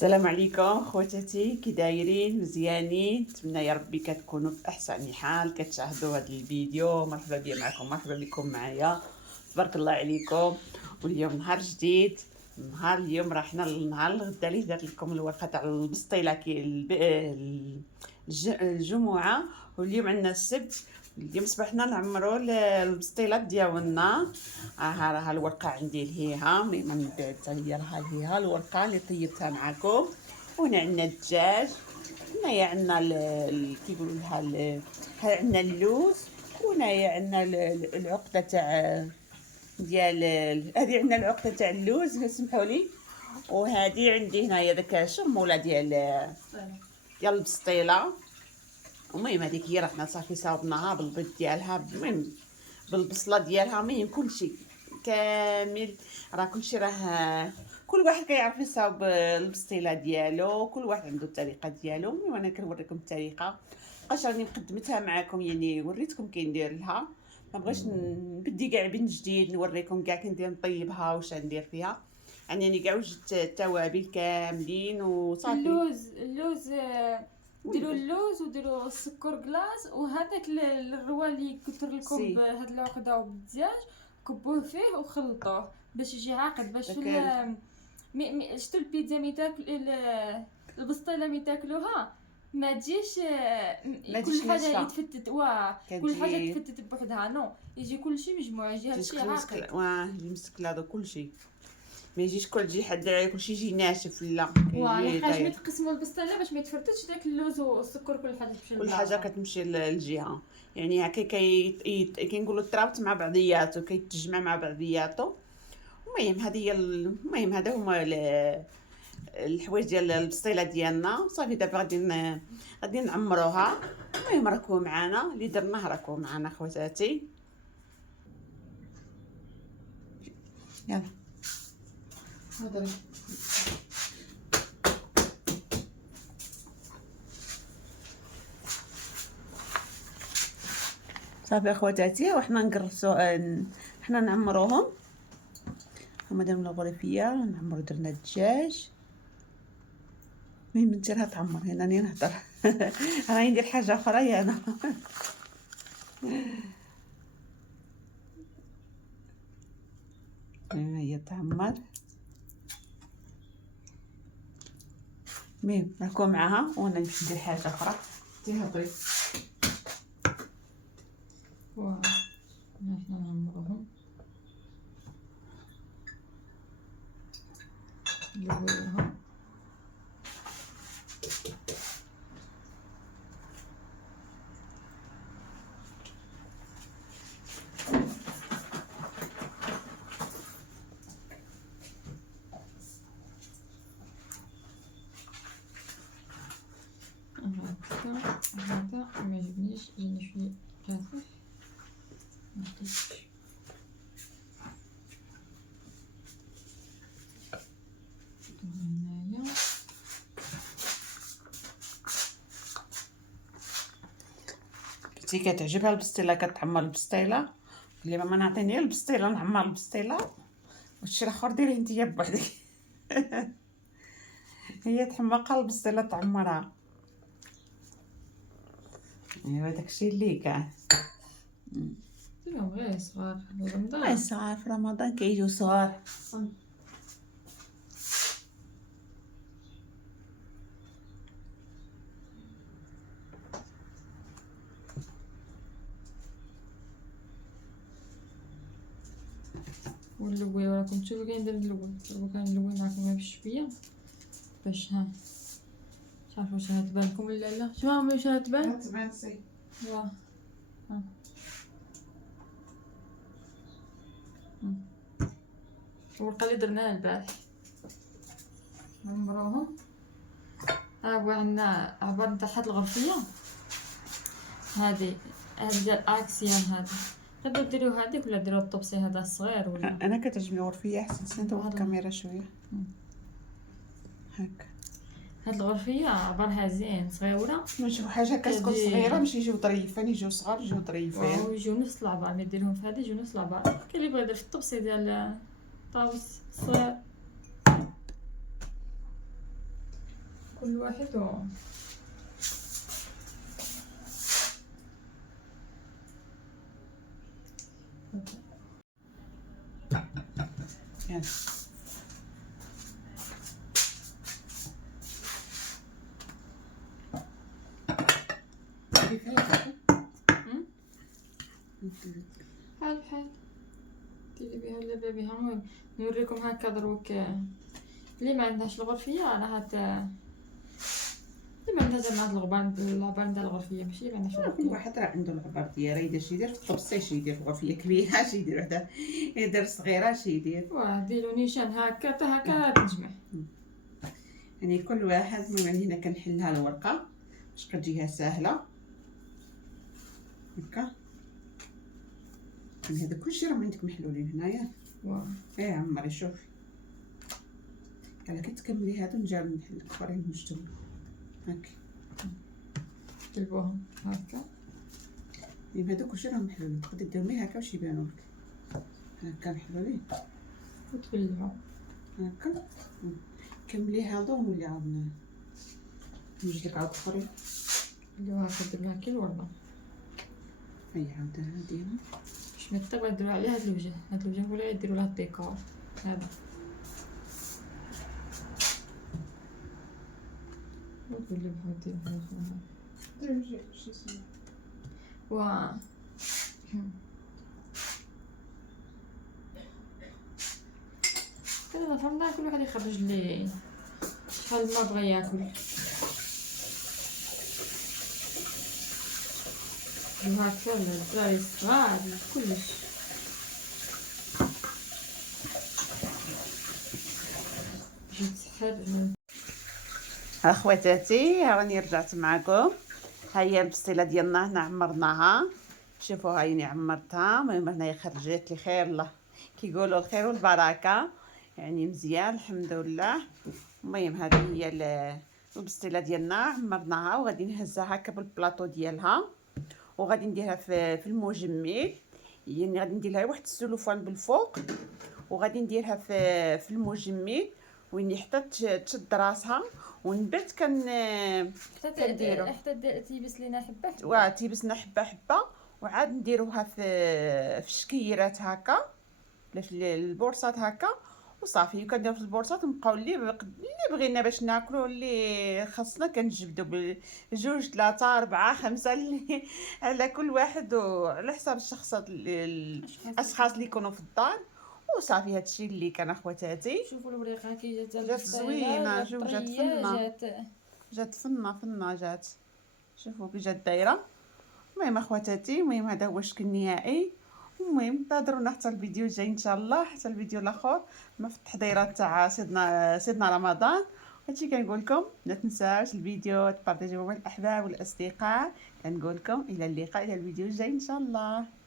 السلام عليكم خواتاتي، كي دايرين؟ مزيانين؟ نتمنى يا ربي كتكونوا في احسن حال كتشاهدوا هذا الفيديو. مرحبا بيا معكم، مرحبا بكم معايا، تبارك الله عليكم. واليوم نهار جديد، نهار اليوم راه حنا النهار الغدا اللي درت لكم الورقه تاع البسطيله كي الجمعه، واليوم عندنا السبت. اليوم صبحنا نعمروا البسطيلات ديالنا. ها الورقه عندي لهيها من بعد هي راها لهيها الورقه اللي طيبتها معكم. وهنا عندنا الدجاج، هنايا عندنا كيقولوا لها ها عندنا اللوز، وهنايا عندنا العقده تاع ديال هذه عندنا العقده تاع اللوز سمحوا لي. وهذه عندي هنايا داك الشرموله ديال البسطيله. المهم هذيك هي راه حنا صافي صاوبناها بالبيض ديالها، المهم بالبصله ديالها، المهم كلشي كامل. راه كلشي راه كل واحد كيعرف يصاوب البسطيله ديالو، كل واحد عنده الطريقه ديالو. المهم انا كنوريكم الطريقه، بقاش راني مقدمتها معكم، يعني وريتكم كي ندير لها، ما بغيتش نبدي كاع بن جديد نوريكم كاع كي ندير نطيبها واش ندير فيها. يعني كاع وجدت التوابل كاملين وصافي. اللوز ديروا اللوز وديروا السكر كلاص، وهذاك الروا اللي قلت لكم بهاد العقده وبالدجاج كبوه فيه وخلطوه باش يجي عاقد، باش في شتو البيتزا مي تاكل البسطيله مي تاكلوها ما تجيش كل حاجه يتفتت، كل حاجه تفتت بوحدها، نو يجي كلشي مجموع، يجي هادشي عاقد. يجي مسكله هذا كلشي، ما يجيش كلشي حد كلشي يجي ناشف. لا لحقاش ملي تقسموا البسطيله باش ما يتفرتش داك اللوز والسكر، كل حاجه كتمشي للجهه. يعني هكا كينقولوا ترابط مع بعضياتو، كيتجمع مع بعضياتو. المهم هذه هي المهم هذا هما الحوايج ديال البسطيله ديالنا. صافي دابا غادي نعمروها. المهم راكم معنا، اللي درناه راكم معنا خواتاتي. يلا هضري. صافي اخواتاتي، وحنا نقرصو حنا نعمروهم. هما درنا الغريفيه، نعمرو درنا الدجاج. المهم انت راه تعمر، هنا راني نهضر راني ندير حاجه اخرى انا هي تعمر. المهم راكم معاها، وانا نمشي ندير حاجه اخرى. تهضري. حنا نعمروهم نديروها هذا ما يعجبنيش، جاني شويه قاصح هنايا. كنتي كتعجبها البسطيله كتعمر البسطيله، اللي ماما نعطيني البسطيله نعمر البسطيله، والشي الاخر ديريه نتيا بوحدك هي تحماقه البسطيله تعمرها. ايوا داكشي اللي كاع غير صغار رمضان، غير صغار في رمضان كيجيو صغار. واللوي راكم تشوفوا كاين ندير اللوي، كان اللوي معكم غير بشويه باش ها تعرفوا واش تبان لكم ولا لا. شوفوا واش تبان سي ها الورقه اللي درناها البارح نمروهم. ها هو عندنا عباره تاع هاد الغرفيه، هذه ديال اكسيان. هذا تبداو ديروا هذيك ولا ديروا الطبسي هذا الصغير ولا انا كتعجبني غرفيه احسن. سنتو الكاميرا شويه هكا. هاد الغرفيه عبارها زين صغيره، نشوف حاجه كتكون صغيره ماشي يجيو ظريفين، يجيو صغار يجيو ظريفين، ويجيو نفس العبار. اللي يديرهم في هذه يجيو نفس العبار. كاين اللي بغى يدير في الطبسي ديال طاوس صغير. كل واحد يلا. بحال ديري بها ولا بها. المهم نوريكم هكا دروك اللي ما عندهاش الغرفيه راه اللي ما عندهاش زعما هاد العبار نتاع الغرفيه ماشي ما عندهاش كل الغرفيه. واحد راه عنده العبار ديالو، يدير شي يدير في الطبسي، شي يدير في غرفيه كبيره، شي يدير وحده يدير صغيره، شي يدير واه ديروا نيشان هكا حتى هكا تنجمع. يعني كل واحد. المهم يعني هنا كنحلها الورقه باش كتجيها ساهله هكا. يعني هذا كلشي راه عندك محلولين هنايا. واه ايه عمري شوف على كي تكملي هادو نجاو نحل الاخرين نشتو هاكي. تلبوهم هكا. يعني هادو كلشي راه محلولين، تقدري ديرهم هكا واش يبانو لك هكا محلولين وتبلعوا هكا. كملي هادو ونولي عاود نوجد لك عاود اخرين اللي هكا ديروا كي الورده. هيا عاود هادي باش ما تبغى ديروا عليها هاد الوجه. هاد الوجه ولا يديروا لها الديكور هذا. وتولي بحال ديروا شي اسمه واه كذا فهمنا. كل واحد يخرج لي شحال ما بغى ياكل. وهكا الدراري الصغار كلش جيت سحر. اخواتاتي راني رجعت معكم. ها هي البسطيله ديالنا هنا عمرناها. شوفوا هايني عمرتها. المهم هنايا خرجت لي خير الله كيقولوا الخير والبركه، يعني مزيان الحمد لله. المهم هذه هي البسطيله ديالنا عمرناها، وغادي نهزها هكا بالبلاطو ديالها، وغادي نديرها في المجمد. يعني غادي ندير لها واحد السلوفان بالفوق، وغادي نديرها في المجمد وين حتى تشد راسها. ومن بعد كنديرو حتى تيبس لينا حبه حبه. واه تيبسنا حبه حبه، وعاد نديروها في الشكيرات هكا ولا في البورصات هكا وصافي. كنديرو في البورصات ونبقاو اللي بغينا باش ناكلو، اللي خاصنا كنجبدو بجوج 3 4 5 اللي على كل واحد وعلى حساب الشخصات الاشخاص اللي يكونوا في الدار. وصافي هادشي اللي كان اخواتاتي. شوفوا الوريقه كي جات زوينه. شوف جات فنه، جات جات فنه جات. شوفوا كي جات دايره. المهم اخواتاتي، المهم هذا هو الشكل النهائي. المهم انتظرونا حتى الفيديو الجاي ان شاء الله، حتى الفيديو الاخر ما في التحضيرات تاع سيدنا رمضان. هادشي كنقول لكم لا تنساوش الفيديو تبارطاجيوه مع الاحباب والاصدقاء. كنقول لكم الى اللقاء، الى الفيديو الجاي ان شاء الله.